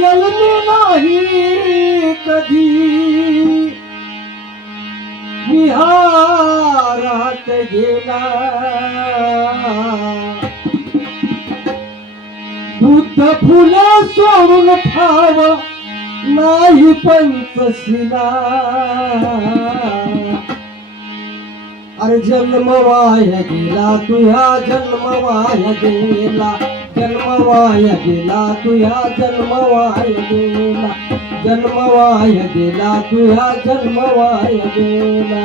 जन्मी नाही कधी विहारात गेला बुद्ध फुले सोडून ठाव नाही पंचशिला अरे जन्म वाया गेला तुझ्या जन्म वाया गेला जन्म वाया गेला तुझ्या जन्म वाया गेला जन्म वाया गेला तुझ्या जन्म वाया गेला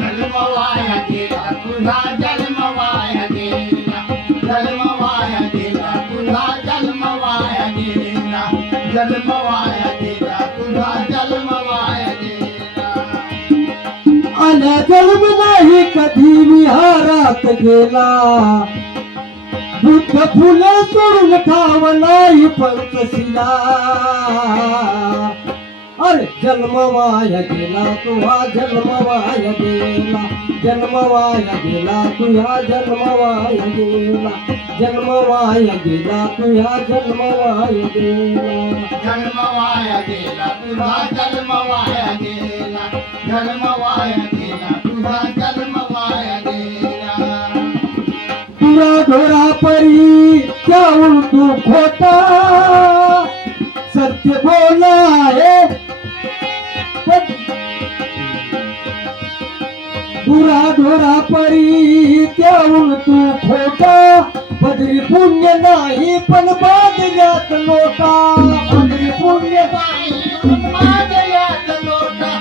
जन्म वाया गेला तुझा जन्म वाया गेला जन्म वाया गेला तुझा जन्म वाया गेला जन्म वाया गेला तुझा जन्म वाया गेला आल्या जन्म नाही कधी विहारात गेला बुद्ध फुले सोडून ठाव नाही पंचशिला अरे जन्म वाया गेला तुझा जन्म वाया गेला जन्म वाया गेला तुझा जन्म वाया गेला जन्म वाया गेला तुझा जन्म वाया गेला जन्म वाया गेला तुझा जन्म वाया गेला जन्म वाया गेला तुझा जन्म वाया गेला तुरा घोरा परी त्याहून तू खोटा सत्य बोला आहे तुरा घोरा परी त्याहून तू खोटा बदरी पुण्य नाही पण बादल्यात लोटा पगरे पुण्य नाही पण वाजल्यात लोटा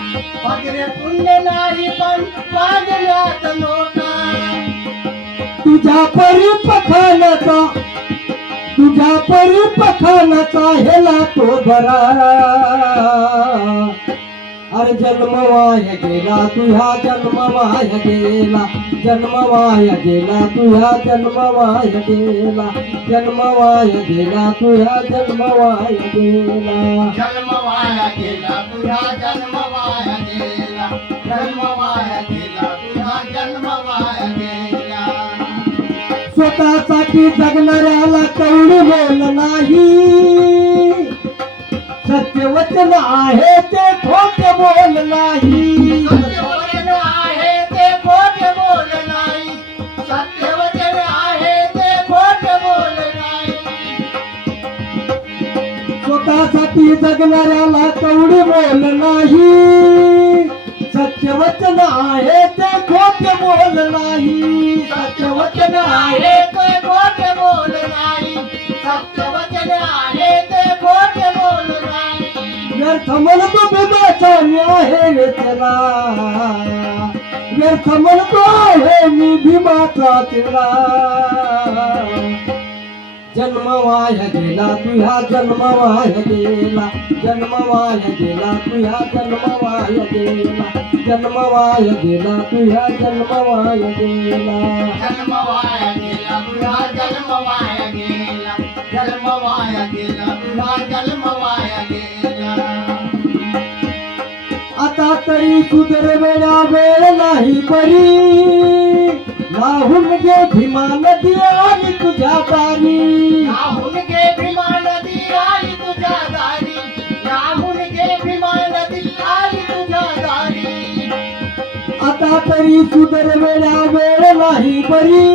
पगरे पुण्य नाही पण वाजल्यात लोटा तुझ्या परिपखानाचा हेला तो बरा अरे जन्म वाया गेला तुझ्या जन्म वाया गेला जन्म वाया गेला तुझ्या जन्म वाया गेला जन्म वाया गेला तुझ्या जन्म वाया गेला जन्म वाया गेला तुझा जन्म वाया गेला जन्म वाया गेला तुझा जन्म वाया गेला स्वतःसाठी जगणाऱ्याला कवडी बोल नाही सत्यवचन आहे ते खोट बोल नाही सत्यवचन आहे ते खोट बोल नाही सत्यवचन आहे ते खोट बोल नाही स्वतःसाठी जगणाऱ्याला कवडी बोल नाही सत्यवचन आहे ते खोट बोल नाही सत्यवचन आहे ते खोट बोल नाही सत्यवचन आहे ते खोट बोल नाही व्यर्थ म्हणतो बिबाचा न्याय वेचला व्यर्थ म्हणतो आहे मी भीमाचा तिला जन्म वाया गेला तुझ्या जन्म वाया गेला जन्म वाया गेला तुझ्या जन्म वाया गेला जन्म वाया गेला तुझ्या जन्म वाया गेला जन्म वाया गेला तुझा जन्म वाया गेला जन्म वाया गेला तुझा जन्म वाया गेला आता तरी सुधरवेळा वेळ नाही बरी लाहून गे भीमा नदी आली तुझ्या दारी राहुल गे भीमा नदी आली तुझ्या दारी राहुल गे भीमा नदी आली तुझ्या दारी आता तरी सुधरवेळा वेळ नाही बरी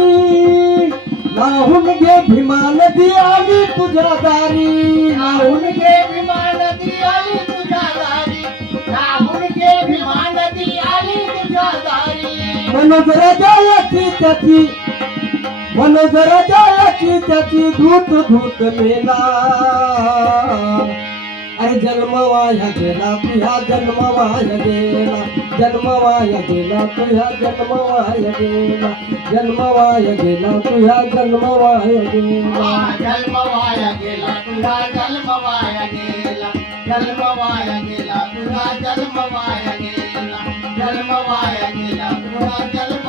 लाहून गे भीमा नदी आली तुझ्या दारी राहुल गे भीमा नदी आली तुझ्या दारी राहुल गे भीमा नदी आली तुझ्या दारी मनोज राजाची त्याची धूत धूत मेला अरे जन्म वाया गेला तुझ्या जन्म वाया गेला जन्म वाया गेला तुझ्या जन्म वाया गेला जन्म वाया गेला तुझ्या जन्म वाया गेला जन्म वाया गेला तुझा जन्म वाया गेला जन्म वाया गेला तुझा जन्म वाया गेला जन्म वाया गेला तुझा जन्म